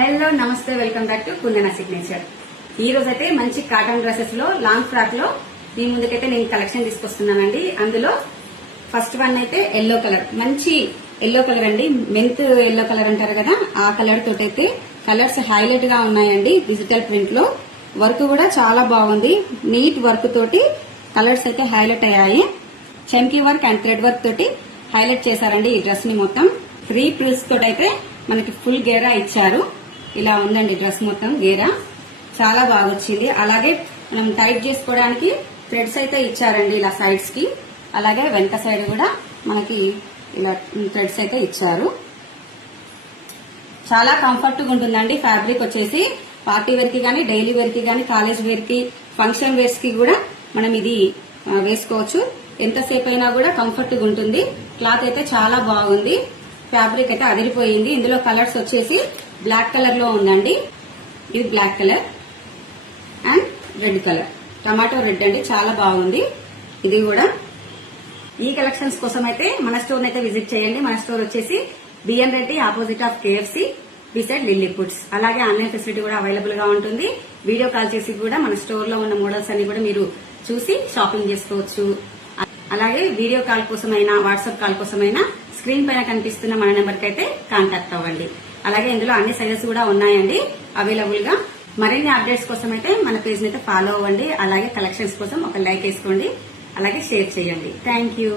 Hello నమస్తే, welcome back to Kundana signature. ఈ రోజు అయితే మంచి కాటన్ డ్రెస్సెస్ లో లాంగ్ ఫ్రాక్ లో మీ ముందుకైతే నేను కలెక్షన్ తీసుకొస్తున్నానండి. అందులో ఫస్ట్ వన్ అయితే ఎల్లో కలర్, మంచి ఎల్లో కలర్ అండి. మెంత్ ఎల్లో కలర్ అంటారు కదా, ఆ కలర్ తోటైతే కలర్స్ హైలైట్ గా ఉన్నాయండి. డిజిటల్ ప్రింట్ లో వర్క్ కూడా చాలా బాగుంది. నీట్ వర్క్ తోటి కలర్స్ అయితే హైలైట్ అయ్యాయి. చమ్కీ వర్క్ అండ్ థ్రెడ్ వర్క్ తోటి హైలైట్ చేశారండి ఈ డ్రెస్ ని. మొత్తం 3 ప్రిల్స్ తోటి అయితే మనకి ఫుల్ గేరా ఇచ్చారు. ఇలా ఉందండి డ్రెస్ మొత్తం గేరా, చాలా బాగా వచ్చింది. అలాగే మనం టైట్ చేసుకోవడానికి థ్రెడ్స్ అయితే ఇచ్చారండి ఇలా సైడ్స్ కి. అలాగే వెనక సైడ్ కూడా మనకి ఇలా థ్రెడ్స్ అయితే ఇచ్చారు. చాలా కంఫర్ట్ గా ఉంటుందండి. ఫ్యాబ్రిక్ వచ్చేసి పార్టీ వేర్ కి గానీ, డైలీ వేర్ కి గానీ, కాలేజ్ వేర్ కి, ఫంక్షన్ వేర్స్ కి కూడా మనం ఇది వేసుకోవచ్చు. ఎంతసేపు అయినా కూడా కంఫర్ట్ గా ఉంటుంది. క్లాత్ అయితే చాలా బాగుంది. ఫ్యాబ్రిక్ అయితే అదిరిపోయింది. ఇందులో కలర్స్ వచ్చేసి బ్లాక్ కలర్ లో ఉందండి. ఇది black colour and red colour, tomato red అండి, చాలా బాగుంది. ఇది కూడా ఈ కలెక్షన్స్ కోసం అయితే మన స్టోర్ అయితే విజిట్ చేయండి. మన స్టోర్ వచ్చేసి BN Reddy opposite of KFC beside Lilly Foods. అలాగే ఆన్లైన్ ఫెసిలిటీ కూడా అవైలబుల్ గా ఉంటుంది. వీడియో కాల్ చేసి కూడా మన స్టోర్ లో ఉన్న మోడల్స్ అన్ని కూడా మీరు చూసి షాపింగ్ చేసుకోవచ్చు. అలాగే వీడియో కాల్ కోసమైనా, వాట్సాప్ కాల్ కోసమైనా స్క్రీన్ పైన కనిపిస్తున్న మన నెంబర్ కి అయితే కాంటాక్ట్ అవ్వండి. అలాగే ఇందులో అన్ని సైజెస్ కూడా ఉన్నాయండి అవైలబుల్ గా. మరిన్ని అప్డేట్స్ కోసం అయితే మన పేజ్ ని అయితే ఫాలో అవ్వండి. అలాగే కలెక్షన్స్ కోసం ఒక లైక్ వేసుకోండి, అలాగే షేర్ చేయండి. Thank you.